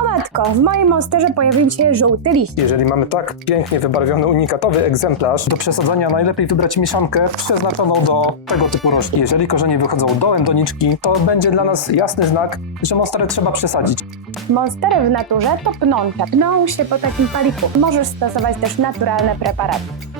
O matko, w moim monsterze pojawił się żółty liść. Jeżeli mamy tak pięknie wybarwiony, unikatowy egzemplarz, do przesadzania najlepiej wybrać mieszankę przeznaczoną do tego typu roślin. Jeżeli korzenie wychodzą dołem doniczki, to będzie dla nas jasny znak, że monsterę trzeba przesadzić. Monstery w naturze to pnącza. Pną się po takim paliku. Możesz stosować też naturalne preparaty.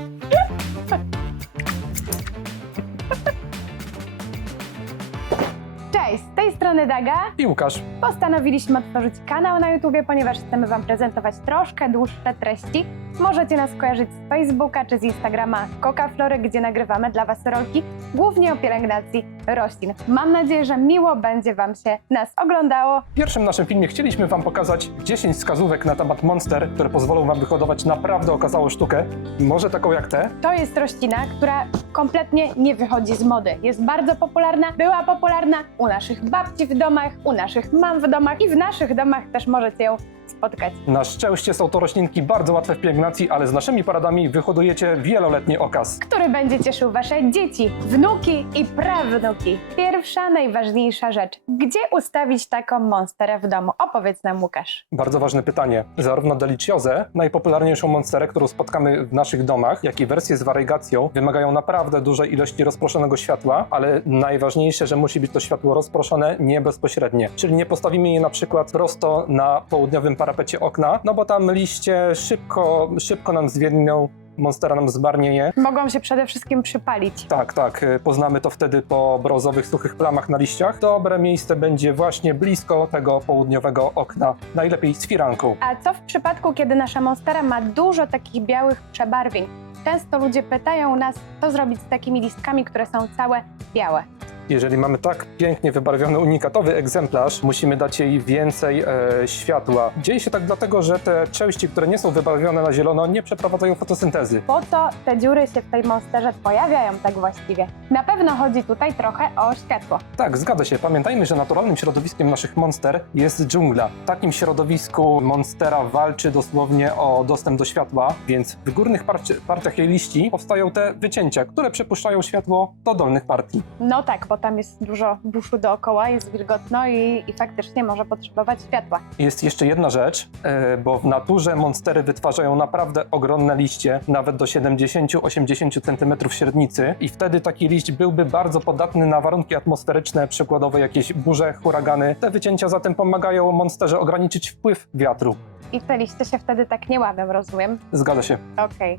Strony Daga. I Łukasz, Postanowiliśmy otworzyć kanał na YouTubie, ponieważ chcemy Wam prezentować troszkę dłuższe treści. Możecie nas kojarzyć z Facebooka czy z Instagrama Coca Flory, gdzie nagrywamy dla Was rolki, głównie o pielęgnacji roślin. Mam nadzieję, że miło będzie Wam się nas oglądało. w pierwszym naszym filmie chcieliśmy Wam pokazać 10 wskazówek na temat monster, które pozwolą Wam wyhodować naprawdę okazałą sztukę, może taką jak te. To jest roślina, która kompletnie nie wychodzi z mody. Jest bardzo popularna, była popularna u naszych babci w domach, u naszych mam w domach i w naszych domach też możecie ją spotkać. Na szczęście są to roślinki bardzo łatwe w pielęgnacji, ale z naszymi poradami wyhodujecie wieloletni okaz. który będzie cieszył Wasze dzieci, wnuki i prawnuki. Pierwsza, najważniejsza rzecz. Gdzie ustawić taką monsterę w domu? Opowiedz nam, Łukasz. Bardzo ważne pytanie. Zarówno Deliciozę, najpopularniejszą monsterę, którą spotkamy w naszych domach, jak i wersje z wariegacją wymagają naprawdę dużej ilości rozproszonego światła, ale najważniejsze, że musi być to światło rozproszone nie bezpośrednie. Czyli nie postawimy je na przykład prosto na południowym parapecie okna, no bo tam liście szybko, szybko nam zwiedną, monstera nam zmarnieje. Mogą się przede wszystkim przypalić. Tak, tak, y, poznamy to wtedy po brązowych, suchych plamach na liściach. Dobre miejsce będzie właśnie blisko tego południowego okna, najlepiej z firanką. A co w przypadku, kiedy nasza monstera ma dużo takich białych przebarwień? Często ludzie pytają nas, co zrobić z takimi listkami, które są całe białe. Jeżeli mamy tak pięknie wybarwiony, unikatowy egzemplarz, musimy dać jej więcej e, światła. Dzieje się tak dlatego, że te części, które nie są wybarwione na zielono, nie przeprowadzają fotosyntezy. Po co te dziury się w tej monsterze pojawiają tak właściwie? Na pewno chodzi tutaj trochę o światło. Tak, zgadza się. Pamiętajmy, że naturalnym środowiskiem naszych monster jest dżungla. W takim środowisku monstera walczy dosłownie o dostęp do światła, więc w górnych parci- partiach jej liści powstają te wycięcia, które przepuszczają światło do dolnych partii. No tak, bo tam jest dużo buszu dookoła, jest wilgotno i, i faktycznie może potrzebować światła. Jest jeszcze jedna rzecz, e, bo w naturze monstery wytwarzają naprawdę ogromne liście, nawet do 70-80 cm średnicy i wtedy taki liść byłby bardzo podatny na warunki atmosferyczne, przykładowo jakieś burze, huragany. Te wycięcia zatem pomagają monsterze ograniczyć wpływ wiatru. I te liście się wtedy tak nie łamią, rozumiem? Zgadza się. Okej.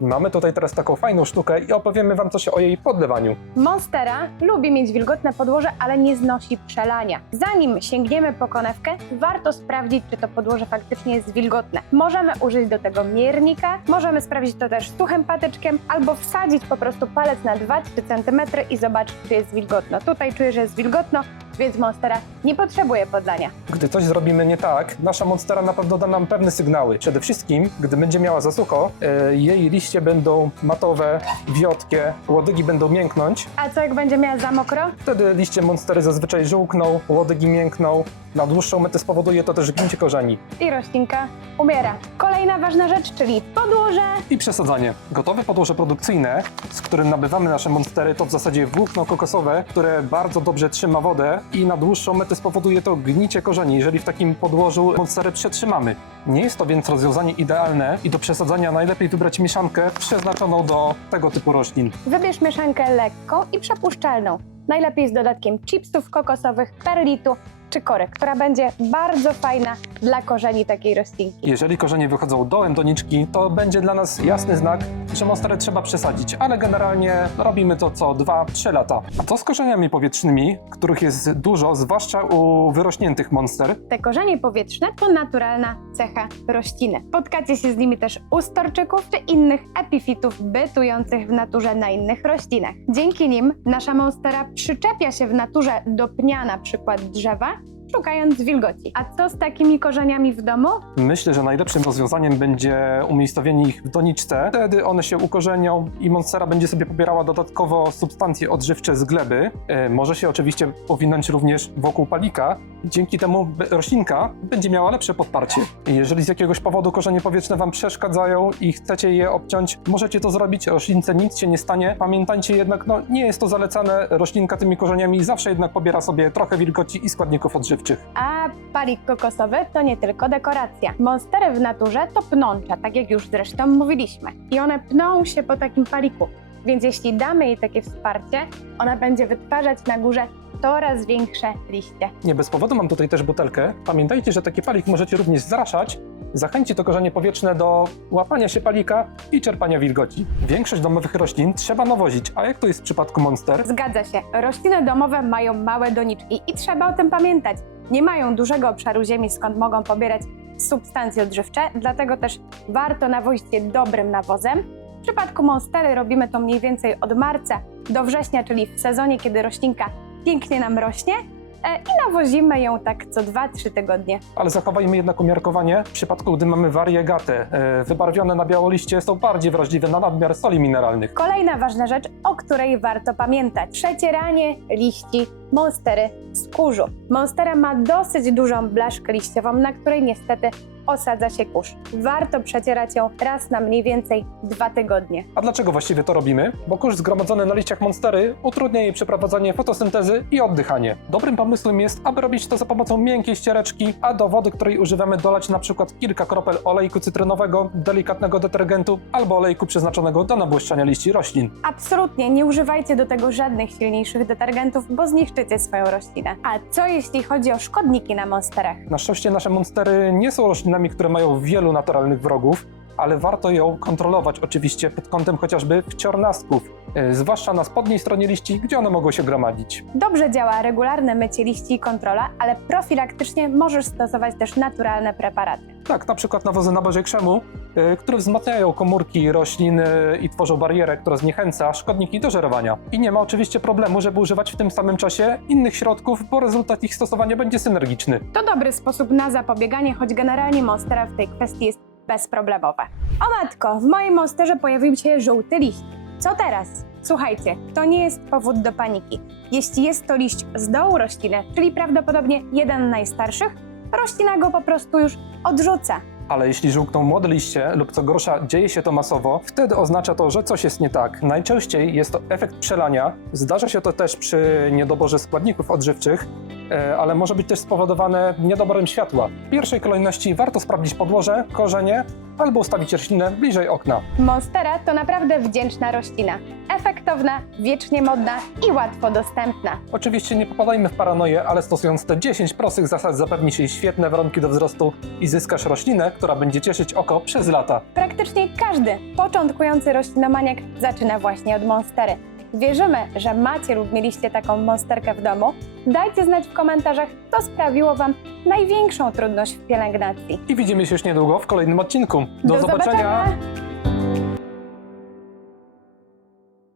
Mamy tutaj teraz taką fajną sztukę i opowiemy wam coś o jej podlewaniu. Monstera lubi mieć wilgotne podłoże, ale nie znosi przelania. Zanim sięgniemy po konewkę, warto sprawdzić, czy to podłoże faktycznie jest wilgotne. Możemy użyć do tego miernika, możemy sprawdzić to też suchym patyczkiem, albo wsadzić po prostu palec na 2-3 cm i zobaczyć, czy jest wilgotno. Tutaj czuję, że jest wilgotno, więc monstera nie potrzebuje podlania. Gdy coś zrobimy nie tak, nasza monstera na pewno da nam pewne sygnały. Przede wszystkim, gdy będzie miała za sucho, e, jej liście będą matowe, wiotkie, łodygi będą mięknąć. A co jak będzie miała za mokro? Wtedy liście monstery zazwyczaj żółkną, łodygi miękną. Na dłuższą metę spowoduje to też gnicie korzeni. I roślinka umiera. Kolejna ważna rzecz, czyli podłoże. I przesadzanie. Gotowe podłoże produkcyjne, z którym nabywamy nasze monstery, to w zasadzie włókno kokosowe, które bardzo dobrze trzyma wodę i na dłuższą metę spowoduje to gnicie korzeni, jeżeli w takim podłożu monstery przetrzymamy. Nie jest to więc rozwiązanie idealne i do przesadzania najlepiej wybrać mieszankę przeznaczoną do tego typu roślin. Wybierz mieszankę lekką i przepuszczalną. Najlepiej z dodatkiem chipsów kokosowych, perlitu czy korek, która będzie bardzo fajna dla korzeni takiej roślinki. Jeżeli korzenie wychodzą dołem doniczki, to będzie dla nas jasny znak, że monsterę trzeba przesadzić, ale generalnie robimy to co 2-3 lata. A co z korzeniami powietrznymi, których jest dużo, zwłaszcza u wyrośniętych monster? Te korzenie powietrzne to naturalna cecha rośliny. Spotkacie się z nimi też u storczyków czy innych epifitów bytujących w naturze na innych roślinach. Dzięki nim nasza monstera przyczepia się w naturze do pnia na przykład drzewa, szukając wilgoci. A co z takimi korzeniami w domu? Myślę, że najlepszym rozwiązaniem będzie umiejscowienie ich w doniczce. Wtedy one się ukorzenią i monstera będzie sobie pobierała dodatkowo substancje odżywcze z gleby. E, może się oczywiście powinąć również wokół palika. Dzięki temu roślinka będzie miała lepsze podparcie. Jeżeli z jakiegoś powodu korzenie powietrzne Wam przeszkadzają i chcecie je obciąć, możecie to zrobić. Roślince nic się nie stanie. Pamiętajcie jednak, no nie jest to zalecane. Roślinka tymi korzeniami zawsze jednak pobiera sobie trochę wilgoci i składników odżywczych. A palik kokosowy to nie tylko dekoracja. Monstery w naturze to pnącza, tak jak już zresztą mówiliśmy. I one pną się po takim paliku. Więc jeśli damy jej takie wsparcie, ona będzie wytwarzać na górze coraz większe liście. Nie bez powodu mam tutaj też butelkę. Pamiętajcie, że taki palik możecie również zraszać. Zachęci to korzenie powietrzne do łapania się palika i czerpania wilgoci. Większość domowych roślin trzeba nawozić, a jak to jest w przypadku monster? Zgadza się, rośliny domowe mają małe doniczki i trzeba o tym pamiętać. Nie mają dużego obszaru ziemi, skąd mogą pobierać substancje odżywcze, dlatego też warto nawozić je dobrym nawozem. W przypadku monstery robimy to mniej więcej od marca do września, czyli w sezonie, kiedy roślinka pięknie nam rośnie e, i nawozimy ją tak co 2-3 tygodnie. Ale zachowajmy jednak umiarkowanie. W przypadku, gdy mamy wariegatę, e, wybarwione na biało liście są bardziej wrażliwe na nadmiar soli mineralnych. Kolejna ważna rzecz, o której warto pamiętać. Przecieranie liści monstery z kurzu. Monstera ma dosyć dużą blaszkę liściową, na której niestety osadza się kurz. Warto przecierać ją raz na mniej więcej dwa tygodnie. A dlaczego właściwie to robimy? Bo kurz zgromadzony na liściach monstery utrudnia jej przeprowadzanie fotosyntezy i oddychanie. Dobrym pomysłem jest, aby robić to za pomocą miękkiej ściereczki, a do wody, której używamy, dolać na przykład kilka kropel olejku cytrynowego, delikatnego detergentu albo olejku przeznaczonego do nabłyszczania liści roślin. Absolutnie nie używajcie do tego żadnych silniejszych detergentów, bo zniszczycie swoją roślinę. A co jeśli chodzi o szkodniki na monsterach? Na szczęście nasze monstery nie są roślinami, które mają wielu naturalnych wrogów, ale warto ją kontrolować oczywiście pod kątem chociażby wciornastków, yy, zwłaszcza na spodniej stronie liści, gdzie one mogą się gromadzić. Dobrze działa regularne mycie liści i kontrola, ale profilaktycznie możesz stosować też naturalne preparaty. Tak, na przykład nawozy na bazie krzemu, które wzmacniają komórki roślin y, i tworzą barierę, która zniechęca szkodniki do żerowania. I nie ma oczywiście problemu, żeby używać w tym samym czasie innych środków, bo rezultat ich stosowania będzie synergiczny. To dobry sposób na zapobieganie, choć generalnie Monstera w tej kwestii jest bezproblemowe. O matko, w moim Monsterze pojawił się żółty liść. Co teraz? Słuchajcie, to nie jest powód do paniki. Jeśli jest to liść z dołu rośliny, czyli prawdopodobnie jeden z najstarszych, roślina go po prostu już odrzuca. Ale jeśli żółkną młode liście lub co gorsza dzieje się to masowo, wtedy oznacza to, że coś jest nie tak. Najczęściej jest to efekt przelania. Zdarza się to też przy niedoborze składników odżywczych, ale może być też spowodowane niedoborem światła. W pierwszej kolejności warto sprawdzić podłoże, korzenie albo ustawić roślinę bliżej okna. Monstera to naprawdę wdzięczna roślina. Efektowna, wiecznie modna i łatwo dostępna. Oczywiście nie popadajmy w paranoję, ale stosując te 10 prostych zasad zapewnisz jej świetne warunki do wzrostu i zyskasz roślinę, która będzie cieszyć oko przez lata. Praktycznie każdy początkujący roślinomaniak zaczyna właśnie od monstery. Wierzymy, że macie lub mieliście taką monsterkę w domu. Dajcie znać w komentarzach, co sprawiło Wam największą trudność w pielęgnacji. I widzimy się już niedługo w kolejnym odcinku. Do zobaczenia.